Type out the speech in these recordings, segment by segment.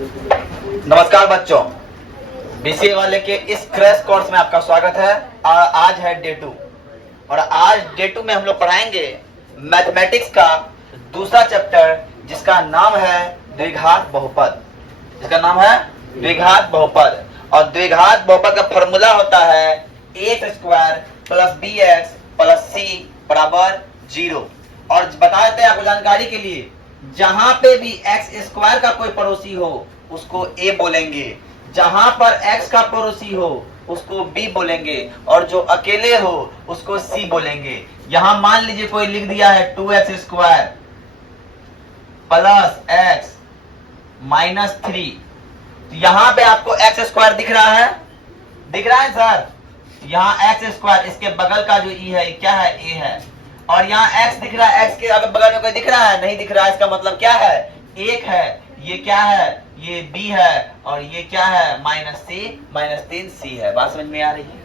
नमस्कार बच्चों, बीसीए वाले के इस क्रैश कोर्स में आपका स्वागत है। और आज है डे 2 और आज डे 2 में हम लोग पढ़ाएंगे मैथमेटिक्स का दूसरा चैप्टर जिसका नाम है द्विघात बहुपद। जिसका नाम है द्विघात बहुपद और द्विघात बहुपद का फॉर्मूला होता है a² plus bx plus c बराबर 0। और बता देते हैं आपको जानकारी के लिए, जहां पे भी x² का कोई पड़ोसी हो उसको a बोलेंगे, जहां पर x का पड़ोसी हो उसको b बोलेंगे और जो अकेले हो उसको c बोलेंगे। यहां मान लीजिए कोई लिख दिया है 2x² प्लस x माइनस 3, तो यहां पे आपको x² दिख रहा है, दिख रहा है सर। यहाँ x², इसके बगल का जो e है क्या है, a है। और यहाँ x दिख रहा है, x के अगर बगल में कोई दिख रहा है, नहीं दिख रहा है, इसका मतलब क्या है, 1 है। ये क्या है, ये b है और ये क्या है, माइनस 3c है। बात समझ में आ रही है।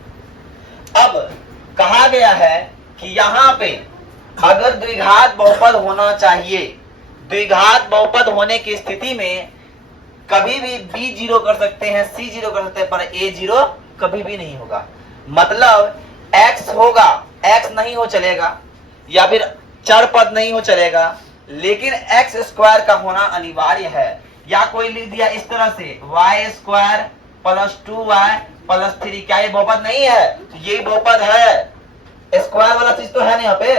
अब कहा गया है कि यहाँ पे अगर द्विघात बहुपद होना चाहिए, द्विघात बहुपद होने की स्थिति में कभी भी b 0 कर सकते हैं, c 0 कर सकते हैं, पर a 0 कभी भी नहीं होगा। मतलब x होगा, x नहीं हो चलेगा, या फिर चर पद नहीं हो चलेगा, लेकिन x² का होना अनिवार्य है। या कोई लिख दिया इस तरह से y² प्लस 2y प्लस 3, क्या ये बहुपद नहीं है? तो ये बहुपद है, स्क्वायर वाला चीज तो है ना यहाँ पे,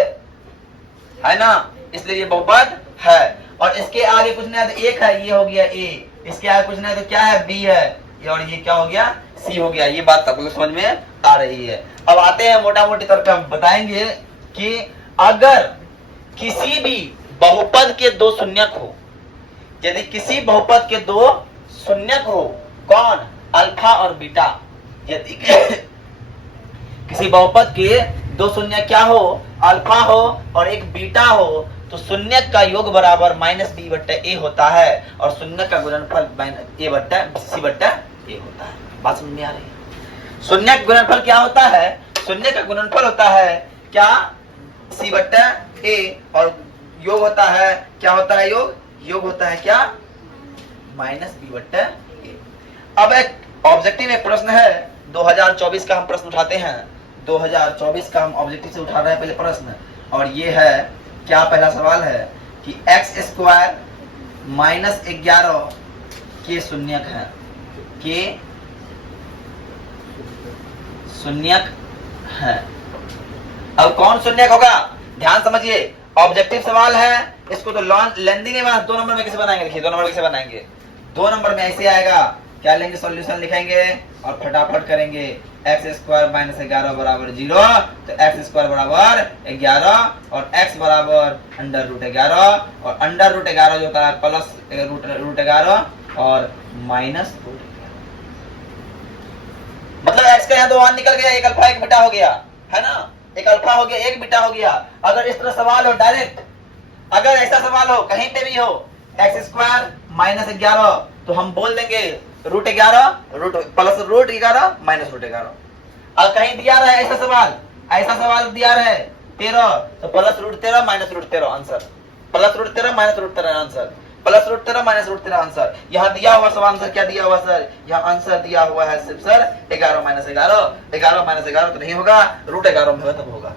है ना, इसलिए ये बहुपद है। और इसके आगे कुछ नहीं है तो 1 है, ये हो गया a, इसके आगे कुछ नहीं है तो क्या है, b है, और ये क्या हो गया, c हो गया। ये बात आपको समझ में आ रही है। अब आते हैं मोटा मोटी तौर पे हम बताएंगे कि अगर किसी भी बहुपद के दो शून्यक हो, यदि किसी बहुपद के दो शून्यक हो, कौन, अल्फा और बीटा, यदि किसी बहुपद के दो शून्यक क्या हो, अल्फा हो और एक बीटा हो, तो शून्यक का योग बराबर -b/a होता है और शून्यक का गुणनफल a/c/a होता है। बात समझ में आ रही है। शून्यक गुणनफल क्या होता है, शून्य का गुणनफल होता है क्या, c/a, और योग होता है, क्या होता है योग, योग होता है क्या, -b/a। अब एक ऑब्जेक्टिव में प्रश्न है, 2024 का हम प्रश्न उठाते हैं, 2024 का हम ऑब्जेक्टिव से उठा रहे हैं पहले प्रश्न। और ये है क्या, पहला सवाल है कि x² माइनस 11 के शून्यक है, के शून्यक है। अब कौन शून्यक होगा, ध्यान समझिए, ऑब्जेक्टिव सवाल है, इसको तो लेंदी नहीं बना, 2 नंबर में कैसे बनाएंगे, देखिए 2 नंबर में कैसे बनाएंगे। 2 नंबर में ऐसे आएगा, क्या लेंगे, सॉल्यूशन लिखेंगे और फटाफट करेंगे। x² माइनस 11 बराबर 0, तो x² बराबर 11 और x बराबर √11 और √11 जो होता है प्लस √11 और माइनस √11। मतलब x का यहाँ 2 निकल गया, एक अल्फा एक बीटा हो गया, है ना, एक अल्फा हो गया एक बीटा हो गया। अगर इस तरह सवाल हो डायरेक्ट, अगर ऐसा सवाल हो कहीं पे भी हो x² माइनस 11, तो हम बोल देंगे √11 प्लस √11 माइनस √11। और कहीं दिया रहा है ऐसा सवाल दिया रहा है 13, तो plus √13 minus √13 answer, plus √13 minus √13 answer, plus √13 minus √13 answer. यहाँ दिया हुआ सवाल आंसर क्या दिया हुआ सर, यहाँ आंसर दिया हुआ है सिर्फ सर 11 माइनस 11 तो नहीं होगा, √11 में होगा तब होगा,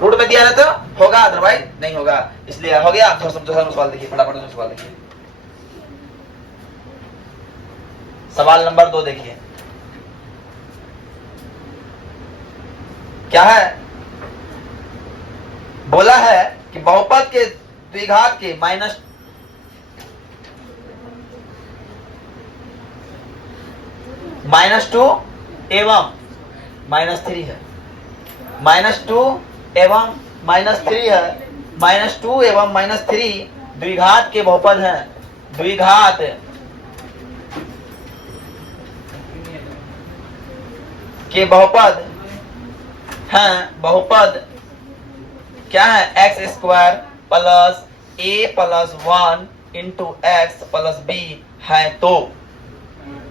रूट में दिया रहता तो होगा, अदरवाइज नहीं होगा। इसलिए हो गया। दूसरा सवाल देखिए, फटाफट सवाल देखिए, सवाल नंबर 2 देखिए क्या है। बोला है कि बहुपद के द्विघात के -2 एवं -3 है, -2 एवं -3 है, -2 एवं -3 द्विघात के बहुपद हैं, द्विघात के बहुपद हैं, बहुपद क्या है, x² plus a plus 1 into x plus b है, तो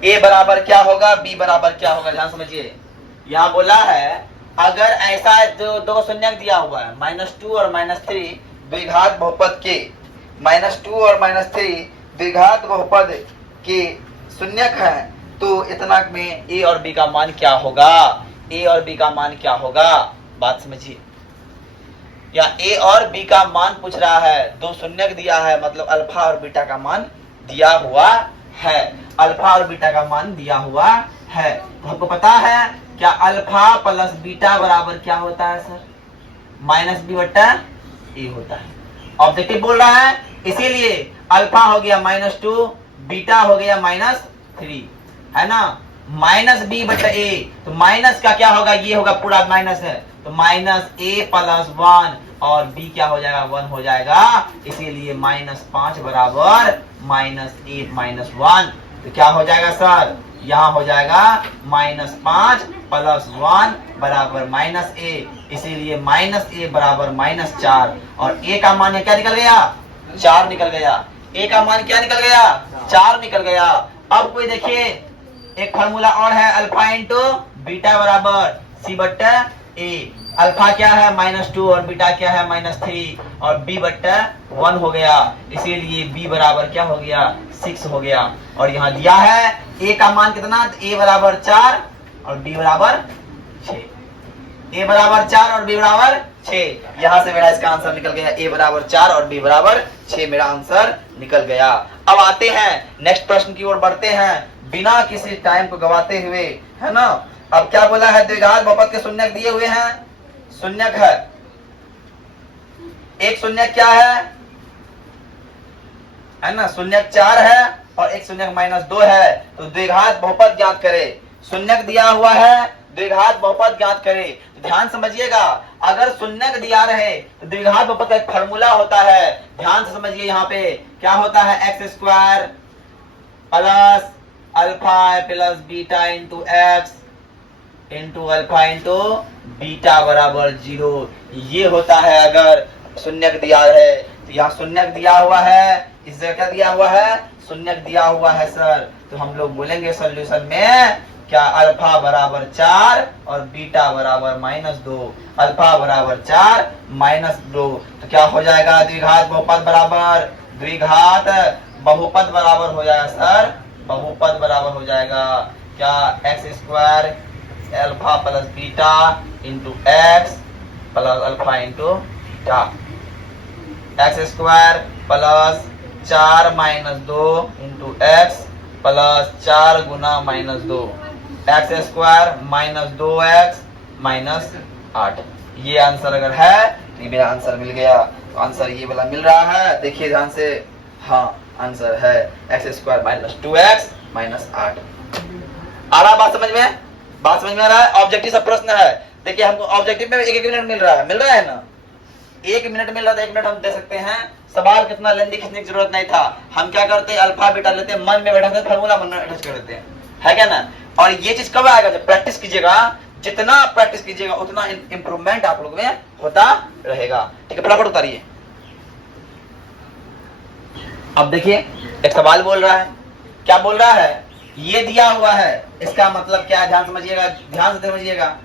a बराबर क्या होगा, b बराबर क्या होगा। ध्यान समझिए, यहाँ बोला है अगर ऐसा जो 2 शून्यक दिया हुआ है -2 और -3 द्विघात बहुपद के, -2 और -3 द्विघात बहुपद कि शून्यक है तो इतना में ए और बी का मान क्या होगा, ए और बी का मान क्या होगा, बात समझिए। या ए और बी का मान पूछ रहा है, दो शून्यक दिया है मतलब अल्फा और बीटा का मान दिया हुआ है, अल्फा और बीटा का मान दिया हुआ है। तो हमको पता है क्या अल्फा प्लस बीटा बराबर क्या होता है सर, माइनस बी बट्टा ए होता है। ऑब्जेक्टिव बोल रहा है, इसीलिए अल्फा हो गया -2, बीटा हो गया -3, है ना, माइनस बी बट्टा ए। तो माइनस का क्या होगा, ये होगा पूरा माइनस है, तो -a + 1 और b क्या हो जाएगा 1 हो जाएगा, इसीलिए -5 बराबर -8 - 1। तो क्या हो जाएगा सर, यहाँ हो जाएगा -5 + 1 बराबर -a, इसीलिए -a बराबर -4 और a का मान क्या निकल गया, 4 निकल गया। a का मान क्या निकल गया, 4 निकल गया। अब कोई देखिए एक फार्मूला और है, अल्फा इंटू बीटा बराबर c बट्टा ए। अल्फा क्या है -2 और बीटा क्या है -3 और b बट्टा 1 हो गया, इसीलिए b बराबर क्या हो गया 6 हो गया। और यहाँ दिया है a का मान कितना, a बराबर 4 और b बराबर 6, a बराबर 4 और b बराबर 6। यहाँ से मेरा इसका आंसर निकल गया, a बराबर 4 और b बराबर 6 मेरा आंसर निकल गया। अब आते हैं नेक्स्ट प्रश्न की ओर बढ़ते हैं बिना किसी टाइम को गवाते हुए, है ना। अब क्या बोला है, द्विघात बहुपद के शून्यक दिए हुए हैं, शून्यक है, एक शून्यक क्या है ना, शून्यक 4 है और एक शून्यक -2 है। तो द्विघात बहुपद ज्ञात करे, शून्यक दिया हुआ है, द्विघात बहुपद ज्ञात करे। तो ध्यान समझिएगा, अगर शून्यक दिया रहे तो द्विघात बहुपद का एक फार्मूला होता है, ध्यान से समझिए। यहाँ पे क्या होता है, x² plus alpha plus beta into x into alpha into beta बराबर 0, ये होता है अगर शून्यक दिया है। तो यहाँ शून्यक दिया हुआ है, इस जगह क्या दिया हुआ है, शून्यक दिया हुआ है सर। तो हम लोग बोलेंगे सॉल्यूशन में क्या, अल्फा बराबर 4 और बीटा बराबर -2, अल्फा बराबर 4 -2। तो क्या हो जाएगा, द्विघात बहुपद बराबर, द्विघात बहुपद बराबर हो जाएगा सर, बहुपद बराबर हो जाएगा क्या, x² alpha plus beta into x plus alpha into beta, x² plus 4 - 2 into x plus 4 गुना -2, x² -2x -8। ये आंसर अगर है तो ये मेरा आंसर मिल गया। तो आंसर ये वाला मिल रहा है, देखिए ध्यान से, हाँ आंसर है x² -2x -8। आ रहा बात समझ में, बात समझ में आ रहा है। ऑब्जेक्टिव सब प्रश्न है, देखिए हमको ऑब्जेक्टिव में 1 मिनट मिल रहा है, मिल रहा है ना, 1 मिनट मिल रहा था, 1 मिनट हम दे सकते हैं। सवाल कितना लेंदी खींचने की जरूरत नहीं था, हम क्या करते हैं, अल्फा बीटा लेते हैं, मन में बैठा फार्मूला मन में अटैच कर देते हैं, है क्या ना। और ये चीज कब आएगा, जब प्रैक्टिस कीजिएगा, जितना प्रैक्टिस कीजिएगा उतना इंप्रूवमेंट आप लोग में होता रहेगा। ठीक है, फटाफट उतारिए। अब देखिए एक सवाल बोल रहा है, क्या बोल रहा है, ये दिया हुआ है, इसका मतलब क्या है, ध्यान समझिएगा, ध्यान से समझिएगा।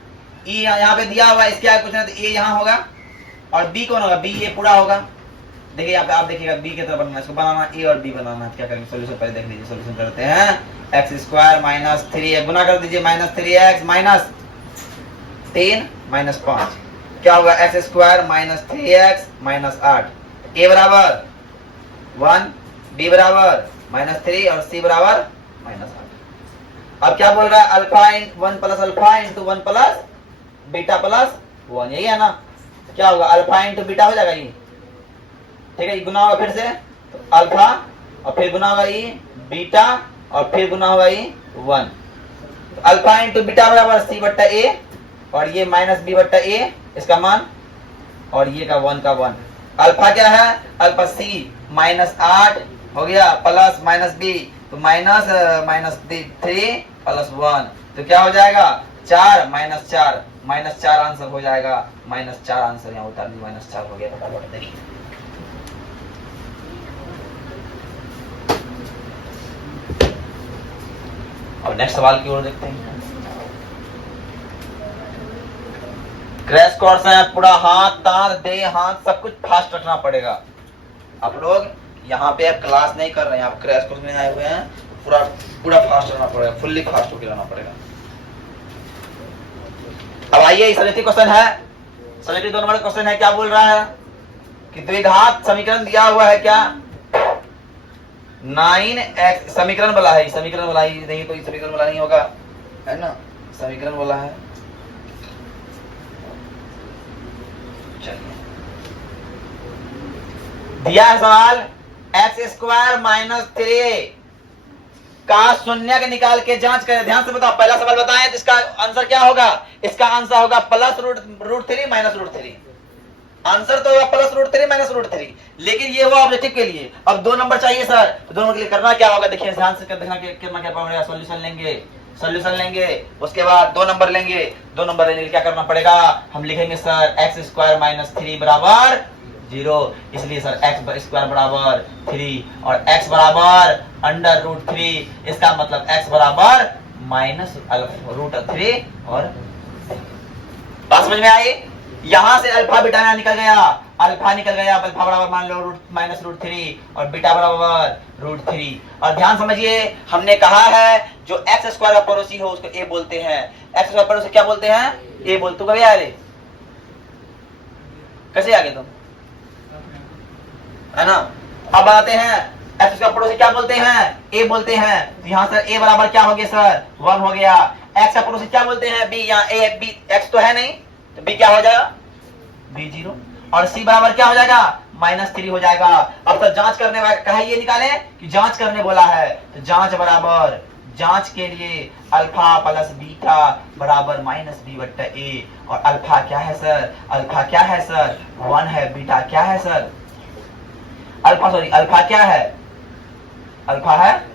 ई यहाँ पे दिया हुआ है, इसका कुछ नहीं, तो ए यहाँ होगा और बी कौन होगा, बी ये पूरा होगा। देखिए यहाँ पे आप देखिएगा बी की तरफ बनना है, इसको बनाना ए और बी बनाना है। क्या करेंगे, सोल्यूशन पहले देख लीजिए, सोल्यूशन करते हैं। x² -3 गुना कर दीजिए, -3x -3 -5 क्या होगा, x² -3x -8, a बराबर 1, b बराबर -3 और c बराबर -8। अब क्या बोल रहा है, alpha 1 plus alpha into 1 plus beta plus 1, यही है ना। क्या होगा, अल्फा इंटू बीटा हो जाएगा ये, ठीक है, गुना होगा फिर से, तो अल्फा और फिर गुना होगा ये बीटा और फिर गुना होगा ये 1। तो अल्फा इंटू बीटा बराबर c बट्टा a और ये -b बट्टा a इसका मान, और ये का 1 का 1। अल्फा क्या है, अल्फा c -8 हो गया प्लस -b, तो -3 प्लस 1, तो क्या हो जाएगा 4 -4 आंसर हो जाएगा, -4 आंसर यहाँ उतार दीजिए, -4 हो गया। फटाफट देखिए, अब नेक्स्ट सवाल की ओर देखते हैं। क्रैश कोर्स है, पूरा हाथ तान दे हाथ सब कुछ फास्ट रखना पड़ेगा। आप लोग यहाँ पे आप क्लास नहीं कर रहे हैं, आप क्रैश कोर्स में आए हुए हैं, पूरा पूरा फास्ट रहना पड़ेगा, फुल्ली फास्ट होकर रहना पड़ेगा। अब आइए सब्जेक्टिव क्वेश्चन है, सब्जेक्टिव 2 नंबर क्वेश्चन है। क्या बोल रहा है कि द्विघात समीकरण दिया हुआ है क्या 9x, समीकरण वाला है, समीकरण वाला ही नहीं, कोई समीकरण वाला नहीं होगा, है ना, समीकरण वाला है। चलिए दिया है सवाल x² - 3 का शून्य के निकाल के जांच करें। ध्यान से बताओ, पहला सवाल बताएं तो इसका आंसर क्या होगा? इसका आंसर होगा +√3 - √3। आंसर तो होगा +√3 - √3, लेकिन ये हुआ ऑब्जेक्टिव के लिए। अब 2 नंबर चाहिए सर, तो 2 नंबर के लिए करना क्या होगा? देखिए ध्यान से देखना कितना क्या पड़ेगा। सॉल्यूशन लेंगे, उसके बाद 2 नंबर लेंगे। 2 नंबर लेने के लिए क्या करना पड़ेगा? हम लिखेंगे सर x² - 3 बराबर 0, इसलिए सर x² बराबर 3 और x बराबर √3, इसका मतलब x बराबर -√3 और बात समझ में आई? यहां से अल्फा बीटा निकल गया, अल्फा बराबर मान लो -√3 और बीटा बराबर √3। और ध्यान समझिए, हमने कहा है जो x² का पड़ोसी हो उसको a बोलते हैं। x² का पड़ोसी क्या बोलते हैं? a बोलते। तू कभी आ रहे कैसे आगे तुम, है ना? अब आते हैं x का पड़ोसी क्या बोलते हैं? a बोलते हैं। तो यहाँ सर a बराबर क्या हो गया सर? 1 हो गया। x का पड़ोसी क्या बोलते हैं? b। यहाँ a b x तो है नहीं, तो b क्या हो जाएगा? b 0। और c बराबर क्या हो जाएगा? -3 हो जाएगा। अब तो जांच करने वाला कहा ये निकाले कि जांच करने बोला है, तो जांच बराबर, जांच के लिए अल्फा प्लस बीटा बराबर -b/a। और अल्फा क्या है सर? अल्फा क्या है सर? 1 है। बीटा क्या है सर? अल्फा क्या है? अल्फा है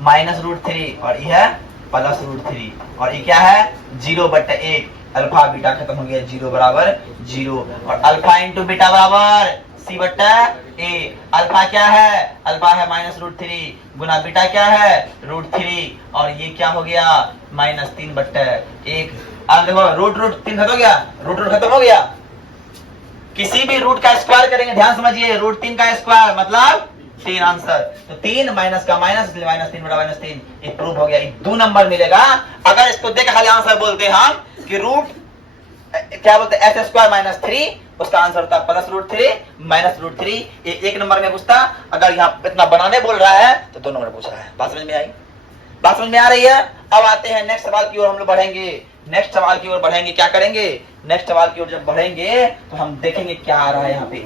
-√3 और ये है +√3 और ये क्या है? 0/1। अल्फा बीटा खत्म हो गया, 0 बराबर 0। और अल्फा इंटू बीटा बराबर c/a। अल्फा क्या है? अल्फा है -√3 गुना बीटा क्या है? √3 और ये क्या हो गया? -3/1। अब देखो √3 खत्म हो गया, रूट खत्म हो गया। किसी भी रूट का स्क्वायर करेंगे, ध्यान समझिए, √3 का स्क्वायर मतलब 3 आंसर। तो 3 माइनस का माइनस, इसलिए -3 बटा -3, ये प्रूफ हो गया। 2 नंबर मिलेगा अगर इसको देख खाली आंसर बोलते हम कि रूट क्या बोलते हैं x² - 3, उसका आंसर होता +√3 - √3। ये 1 नंबर में पूछता। अगर यहाँ इतना बनाने बोल रहा है तो 2 नंबर पूछ रहा है। बात समझ में आई? बात समझ में आ रही है? अब आते हैं नेक्स्ट सवाल की ओर हम लोग बढ़ेंगे। नेक्स्ट सवाल की ओर बढ़ेंगे, क्या करेंगे? नेक्स्ट सवाल की ओर जब बढ़ेंगे तो हम देखेंगे क्या आ रहा है यहाँ पे।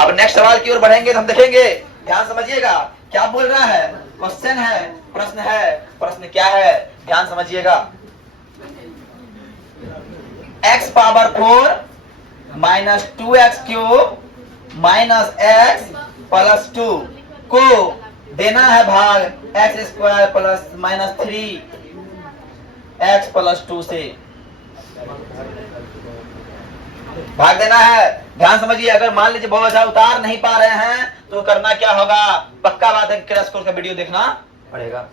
अब नेक्स्ट सवाल की ओर बढ़ेंगे तो हम देखेंगे, ध्यान समझिएगा क्या बोल रहा है। क्वेश्चन है, प्रश्न है। प्रश्न क्या है? ध्यान समझिएगा। x⁴ - 2x³ - x + 2 को देना है भाग x² + -3x + 2 से भाग देना है। ध्यान समझिए, अगर मान लीजिए बहुत अच्छा उतार नहीं पा रहे हैं तो करना क्या होगा? पक्का बात है, क्रैश कोर्स का वीडियो देखना पड़ेगा।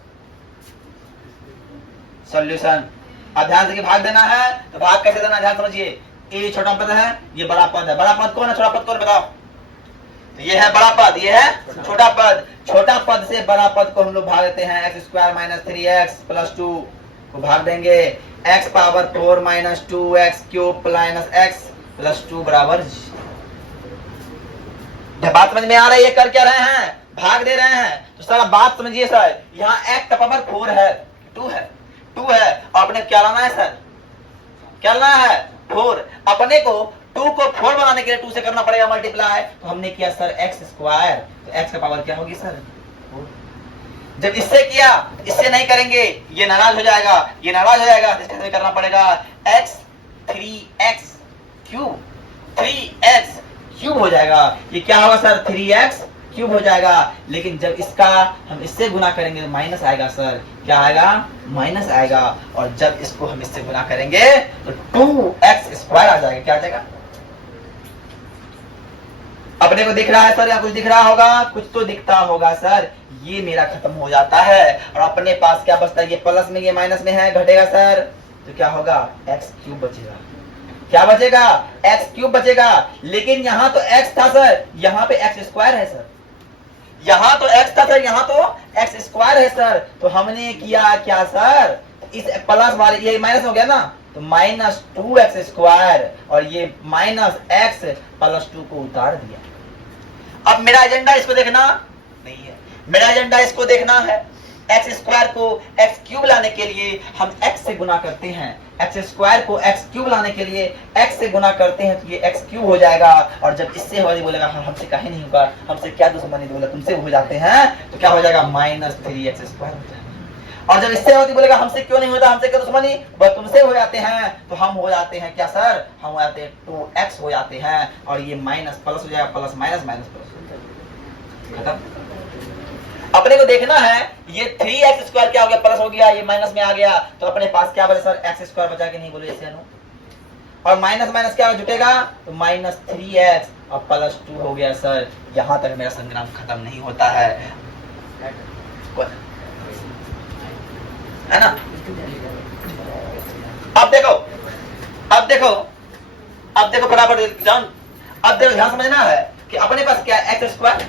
सॉल्यूशन। अब ध्यान से भाग देना है तो भाग कैसे देना? ध्यान समझिए, ये छोटा पद है, ये बड़ा पद है। बड़ा पद कौन है? छोटा पद कौन? बताओ। तो ये है बड़ा पद, ये है छोटा पद। छोटा पद से बड़ा पद को हम लोग भाग देते हैं। x² - 3x + 2 को भाग देंगे x⁴ - 2x³ - x + 2 बराबर। जब बात समझ में आ रही है, कर क्या रहे हैं? भाग दे रहे हैं। तो सारा बात समझिए सर, यहाँ x⁴ है, 2 है, 2 है और अपने क्या लाना है सर? क्या लाना है? 4। अपने को 2 को 4 बनाने के लिए 2 से करना पड़ेगा मल्टीप्लाई। तो हमने किया सर x², तो x का पावर क्या होगी सर? 4। जब इससे किया, इससे नहीं करेंगे, ये नाराज हो जाएगा, ये नाराज हो जाएगा, तो इसके करना पड़ेगा x 3x³ 3x³ हो जाएगा। ये क्या होगा सर? 3x³ हो जाएगा। लेकिन जब इसका हम इससे गुना करेंगे तो माइनस आएगा सर। क्या आएगा? माइनस आएगा। और जब इसको हम इससे गुना करेंगे तो 2x² आ जाएगा। क्या आ जाएगा? अपने को दिख रहा है सर या कुछ दिख रहा होगा? कुछ तो दिखता होगा सर। ये मेरा खत्म हो जाता है और अपने पास क्या बचता है? ये प्लस में, ये माइनस में है, घटेगा सर तो क्या होगा? x³ बचेगा। क्या बचेगा? x³ बचेगा। लेकिन यहाँ तो x था सर, यहाँ पे x² है सर। यहाँ तो x था सर, यहाँ तो x स्क्वायर है सर, तो हमने किया क्या सर, इस प्लस वाले ये माइनस हो गया ना, तो माइनस 2x स्क्वायर और ये माइनस x प्लस 2 को उतार दिया। अब मेरा एजेंडा इसको देखना नहीं है, मेरा एजेंडा इसको देखना है। एक्स स्क्वायर को एक्स क्यूब लाने के लिए हम एक्स से गुना करते हैं, एक्स स्क्वायर को एक्स क्यूब लाने के लिए एक्स से गुना करते हैं, तो ये एक्स क्यूब हो जाएगा। और जब इससे हो बोलेगा हमसे काहे नहीं होगा, हमसे क्या दुश्मनी, बोला तुमसे हो जाते हैं, तो क्या हो जाएगा माइनस 3x स्क्वायर हो जाएगा। और जब इससे होती बोलेगा हमसे क्यों नहीं होता, हमसे क्या दुश्मनी, बस तुमसे हो जाते हैं, तो हम हो जाते हैं क्या सर, हम हो जाते हैं 2x हो जाते हैं, और ये माइनस प्लस हो जाएगा, प्लस माइनस माइनस प्लस खत्म। अपने को देखना है ये 3x स्क्वायर क्या हो गया, प्लस हो गया, ये माइनस में आ गया, तो अपने पास क्या बचे सर, x स्क्वायर बचा के नहीं बोले ऐसे अनु, और माइनस माइनस क्या जुटेगा, तो माइनस 3x और प्लस 2 हो गया सर। यहां तक मेरा संग्राम खत्म नहीं होता है ना। अब देखो, अब देखो, अब देखो बराबर जान, अब देखो ध्यान समझना है कि अपने पास क्या है, एक्स स्क्वायर,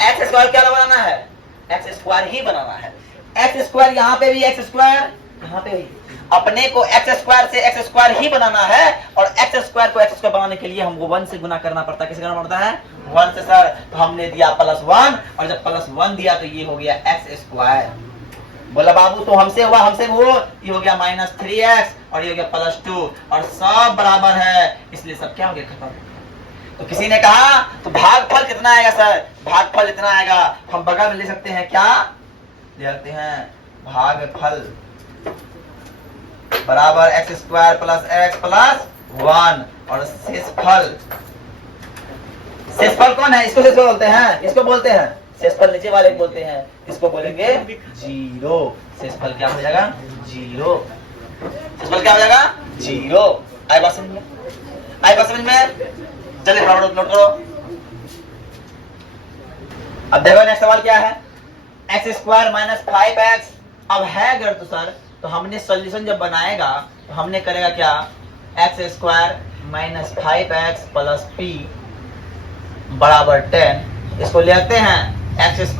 एक्स स्क्वायर क्या बनाना है, एक्स स्क्वायर ही बनाना है। एक्स स्क्वायर यहाँ पे भी एक्स स्क्वायर, यहाँ पे भी अपने को एक्स स्क्वायर से एक्स स्क्वायर ही बनाना है, और एक्स स्क्वायर को एक्स स्क्वायर बनाने के लिए हमको 1 से गुना करना पड़ता है। किसे करना पड़ता है, 1 से सर। तो हमने दिया +1, और जब +1 दिया तो ये हो गया एक्स स्क्वायर। बोला बाबू तो हमसे हुआ, हमसे वो, ये हो गया -3x और ये हो गया +2, और सब बराबर है, इसलिए सब क्या हो गया, खत्म। तो किसी ने कहा तो भागफल कितना आएगा सर, भागफल इतना आएगा, हम बगल में ले सकते हैं, क्या ले सकते हैं, भागफल बराबर x² + x + 1, और शेषफल, शेषफल कौन है, इसको शेषफल बोलते हैं, इसको बोलते हैं शेषफल, नीचे वाले को बोलते हैं, इसको बोलेंगे 0। शेषफल क्या हो जाएगा, 0। शेषफल क्या हो जाएगा, 0। आई बात समझ में, आई बात समझ में, चलिए फटाफट नोट करो। अब देखो नेक्स्ट सवाल क्या है, x² - 5x। अब है अगर तो सर, तो हमने सॉल्यूशन जब बनाएगा तो हमने करेगा क्या, x² - 5x + p बराबर 10। इसको लेते हैं x² -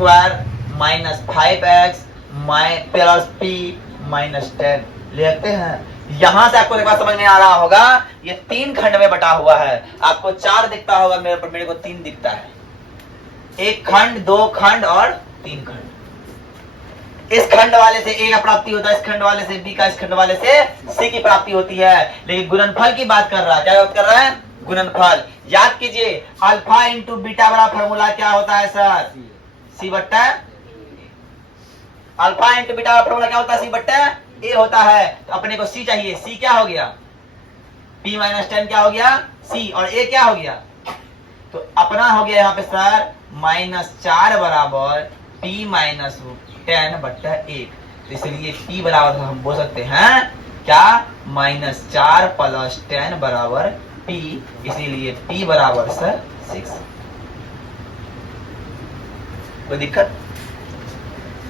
5x + p - 10 लेते हैं। यहां से आपको एक बात समझ में आ रहा होगा, ये 3 खंड में बटा हुआ है, आपको 4 दिखता होगा, मेरे को 3 दिखता है, 1 खंड, 2 खंड और 3 खंड। इस खंड वाले से a का प्राप्ति होता है, इस खंड वाले से b का, इस खंड वाले से c की प्राप्ति होती है, लेकिन गुणनफल की बात कर रहा है, क्या बात कर रहा है, गुणनफल। याद कीजिए अल्फा इंटू बीटा बड़ा फॉर्मूला क्या होता है सर, c बट्टा, अल्फा इंटू बीटा का फॉर्मूला क्या होता है, c बट्टा a होता है। तो अपने को c चाहिए, c क्या हो गया, p - 10 क्या हो गया, c, और a क्या हो गया, तो अपना हो गया यहाँ पे सर -4 बराबर p - 10 बट्टा 1। तो इसलिए p बराबर हम बोल सकते हैं क्या, -4 + 10 बराबर p, इसीलिए p बराबर सर 6। कोई दिक्कत।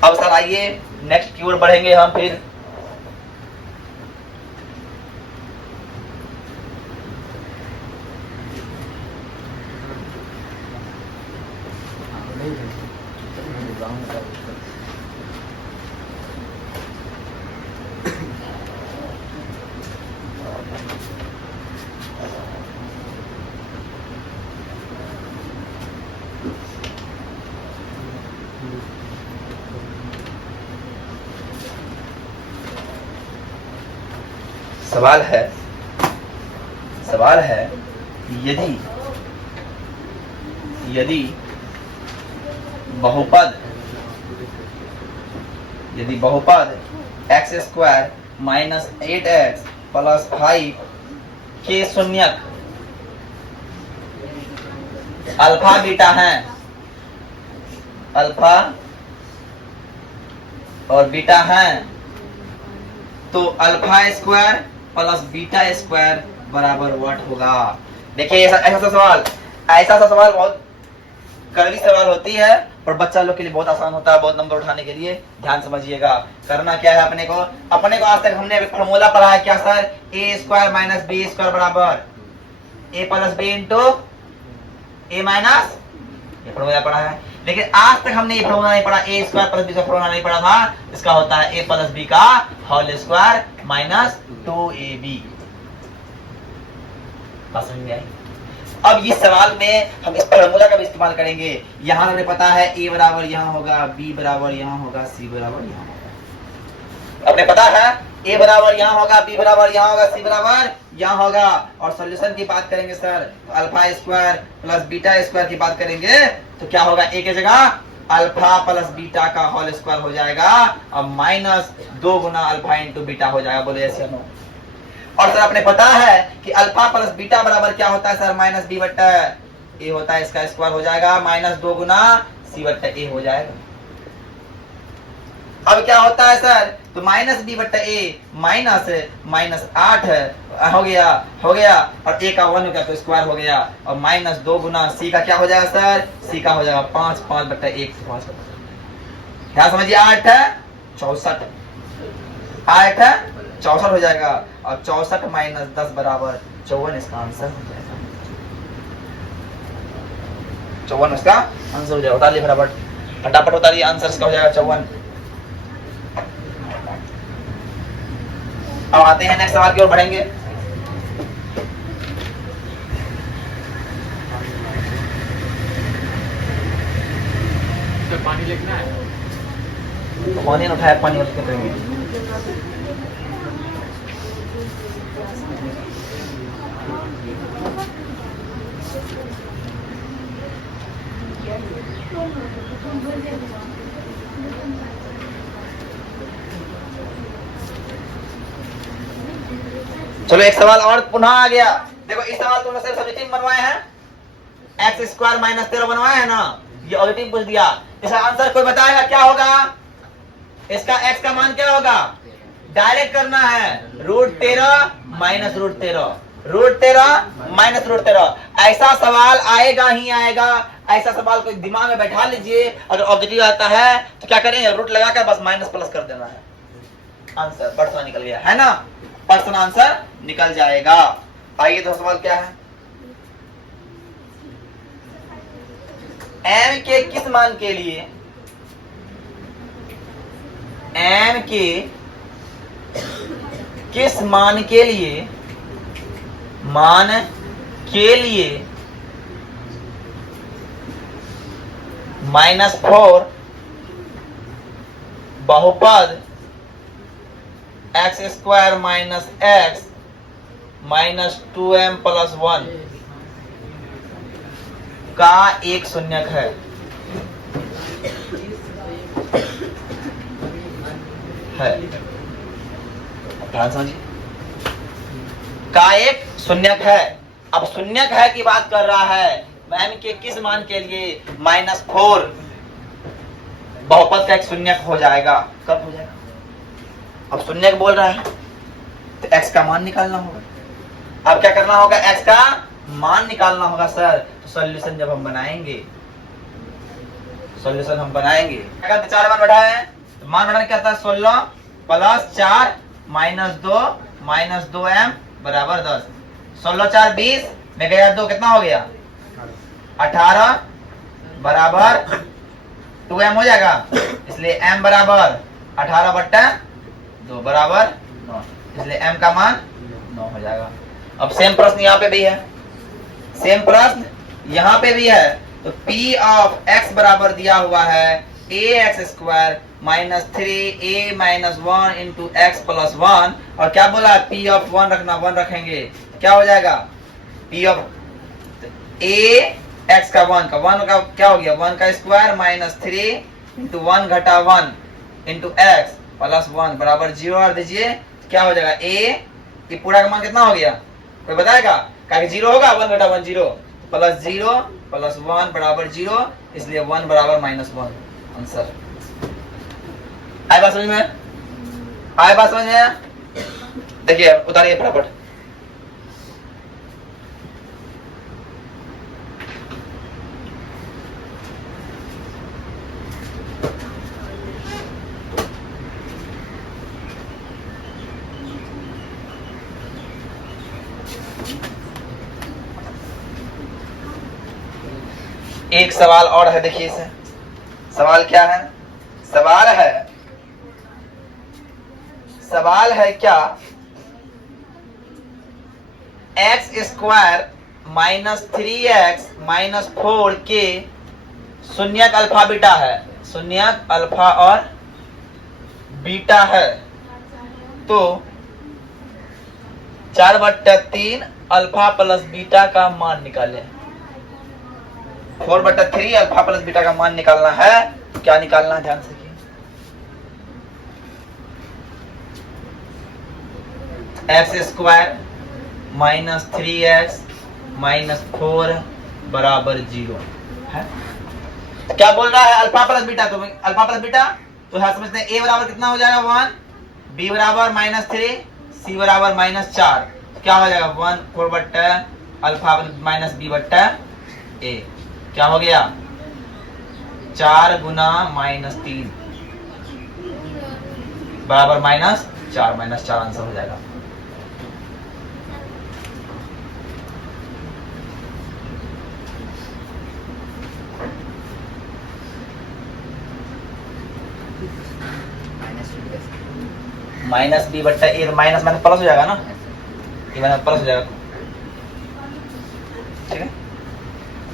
अब सर आइए नेक्स्ट की ओर बढ़ेंगे हम फिर। सवाल है यदि बहुपद x² - 8x + 5 के शून्यक अल्फा बीटा है, अल्फा और बीटा है, तो α² + β² बराबर व्हाट होगा। देखिए ऐसा सा सवाल बहुत कड़वी सवाल होती है, और बच्चा लोग के लिए बहुत आसान होता है, बहुत नंबर उठाने के लिए। ध्यान समझिएगा, करना क्या है, अपने को आज तक हमने फॉर्मूला पढ़ा है क्या सर, a² - b² बराबर a + b * a-, ये फॉर्मूला पढ़ा है। लेकिन आज तक हमने ये फॉर्मूला नहीं पढ़ा, ए स्क्वायर प्लस बी का फॉर्मूला नहीं पढ़ा था। इसका होता है ए प्लस बी का होल स्क्वायर माइनस 2ab। बात समझ में आई? अब इस सवाल में हम इस फॉर्मूला का भी इस्तेमाल करेंगे। यहां हमें पता है ए बराबर यहां होगा, बी बराबर यहां होगा, सी बराबर यहां होगा। अपने पता है ए बराबर यहां होगा, बी बराबर यहां होगा, सी बराबर यहां होगा। और सॉल्यूशन की बात करेंगे सर, तो alpha square plus beta square की बात करेंगे तो क्या होगा, ए की जगह अल्फा प्लस बीटा का होल स्क्वायर हो जाएगा और माइनस 2 गुना अल्फा इंटू बीटा हो जाएगा। बोले ऐसे नो। और सर अपने पता है कि अल्फा प्लस बीटा बराबर क्या होता है सर, माइनस बी बट्टा ए होता है, इसका स्क्वायर हो जाएगा माइनस 2 गुना सी बट्टा ए हो जाएगा। अब क्या होता है सर, तो माइनस बी बट्टा ए माइनस 8 हो गया और ए का 1 हो गया तो स्क्वायर हो गया और माइनस 2 गुना सी का क्या हो जाएगा सर, सी का हो जाएगा 5 बट्टा 1 से 5। क्या समझिए, 8 है 64, 8 है 64 हो जाएगा और 64 माइनस 10 बराबर 54 इसका आंसर हो जाएगा। 54 इसका आंसर हो जाएगा। उतारिए बराबर, फटाफट उतारिए, आंसर इसका हो जाएगा 54। अब आते हैं नेक्स्ट सवाल की ओर बढ़ेंगे। तो पानी लिखना है, पानी उठाया, पानी उठ के करेंगे। चलो एक सवाल और पुनः आ गया। देखो इस सवाल तुमने सिर्फ सब्जेक्टिव बनवाए हैं, एक्स स्क्वायर माइनस 13 बनवाए हैं ना, ये ऑब्जेक्टिव पूछ दिया। इसका आंसर कोई बताएगा क्या होगा, इसका एक्स का मान क्या होगा, डायरेक्ट करना है √13 माइनस √13, √13 माइनस √13। ऐसा सवाल आएगा ही आएगा, ऐसा सवाल कोई दिमाग में बैठा लीजिए। अगर ऑब्जेक्टिव आता है तो क्या करेंगे, रूट लगाकर बस माइनस प्लस कर देना है, आंसर पर्सन निकल गया है ना, पर्सन आंसर निकल जाएगा। आइए तो सवाल क्या है, m के किस मान के लिए, m के किस मान के लिए -4 बहुपद x² minus x minus 2m plus 1 का एक शून्यक है। ध्यान समझिए, का एक शून्यक है। अब शून्यक है की बात कर रहा है, m के किस मान के लिए -4 बहुपद का एक शून्यक हो जाएगा, कब हो जाएगा। अब शून्यक बोल रहा है तो x का मान निकालना होगा। अब क्या करना होगा, x का मान निकालना होगा सर। तो सॉल्यूशन जब हम बनाएंगे, अगर 4 मान बैठा है तो मान बैठाने क्या था, 16 प्लस 4 माइनस 2 माइनस 2m बराबर 10। 16 4 20 में गया 2, कितना हो गया 18 बराबर 2m हो जाएगा। इसलिए m बराबर 18 बट्टा 2 बराबर 9, इसलिए m का मान 9 हो जाएगा। अब सेम प्रश्न यहाँ पे भी है, सेम प्रश्न यहाँ पे भी है। तो p ऑफ x बराबर दिया हुआ है ax² minus 3a minus 1 into x plus 1, और क्या बोला है, p ऑफ 1 रखना, 1 रखेंगे क्या हो जाएगा, p ऑफ a x का 1 का क्या हो गया, 1 का स्क्वायर माइनस 3 इंटू 1 घटा 1 इंटू एक्स प्लस 1 बराबर 0 और दीजिए क्या हो जाएगा, a ये पूरा का मान कितना हो गया, कोई बताएगा, क्या 0 होगा, 1 घटा 1 0 प्लस 0 प्लस 1 बराबर 0, इसलिए 1 बराबर -1 आंसर। आए बात समझ में, आए बात समझ में। देखिए उतारिए फटाफट। एक सवाल और है, देखिए इसे, सवाल क्या है? सवाल है क्या x square minus 3x minus 4 के शून्यक अल्फा बीटा है, शून्यक अल्फा और बीटा है, तो 4/3 अल्फा प्लस बीटा का मान निकालें। 4/3 अल्फा प्लस बीटा का मान निकालना है, तो क्या निकालना है ध्यान से x square minus 3x minus 4 बराबर 0 है। क्या बोल रहा है? अल्फा प्लस बीटा, तो अल्फा प्लस बीटा तो है समझते हैं। a बराबर कितना हो जाएगा 1, b बराबर -3, c बराबर -4, क्या हो जाएगा 1 4 अल्फा माइनस b बट्टा a, क्या हो गया 4 गुना -3 बराबर -4 आंसर हो जाएगा। माइनस बी बट्टा ए, माइनस माइनस प्लस हो जाएगा ना, ये माइनस प्लस हो जाएगा। ठीक है,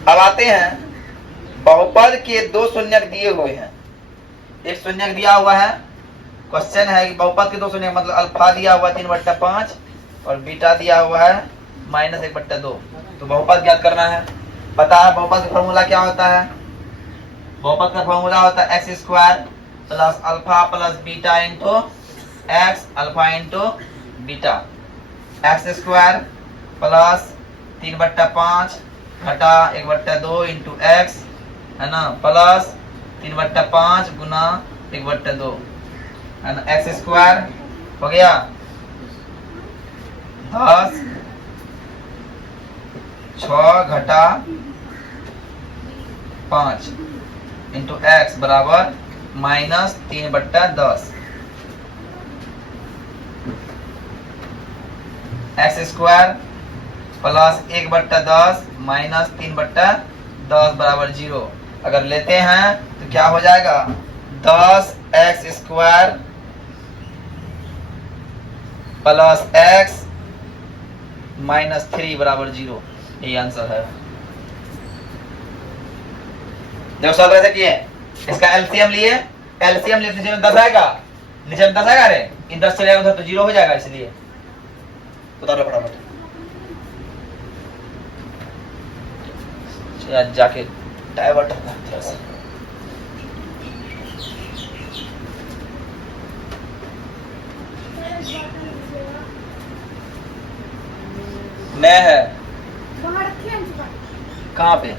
अब आते हैं बहुपद के दो शून्यक दिए हुए हैं। एक शून्यक दिया हुआ है, क्वेश्चन है कि बहुपद के दो शून्यक मतलब अल्फा दिया हुआ है 3/5 और बीटा दिया हुआ है -1/2। तो बहुपद ज्ञात करना है। पता है बहुपद का फॉर्मूला क्या होता है? बहुपद का फॉर्मूला होता है x square plus alpha plus beta into x alpha into beta. X square plus 3/5 घटा 1/2 इंटू एक्स है ना, प्लस 3/5 गुना 1/2 है ना। एक्स स्क्वायर हो गया 10 6 घटा 5 इंटू एक्स बराबर -3/10। एक्स स्क्वायर प्लस 1/10 माइनस 3/10 बराबर 0। अगर लेते हैं तो क्या हो जाएगा 10x स्क्वायर प्लस x -3 बराबर 0। ये आंसर है। देखो सॉल्व कैसे किए, इसका एलसीएम लिए, एलसीएम लिए नीचे में 10 आएगा, नीचे में 10 आएगा, अरे इन 10 चले जाएगा तो 0 हो जाएगा, इसलिए उतारो फटाफट। जाके डाइवर्ट होगा थोड़ा सा। मैं है कहाँ पे?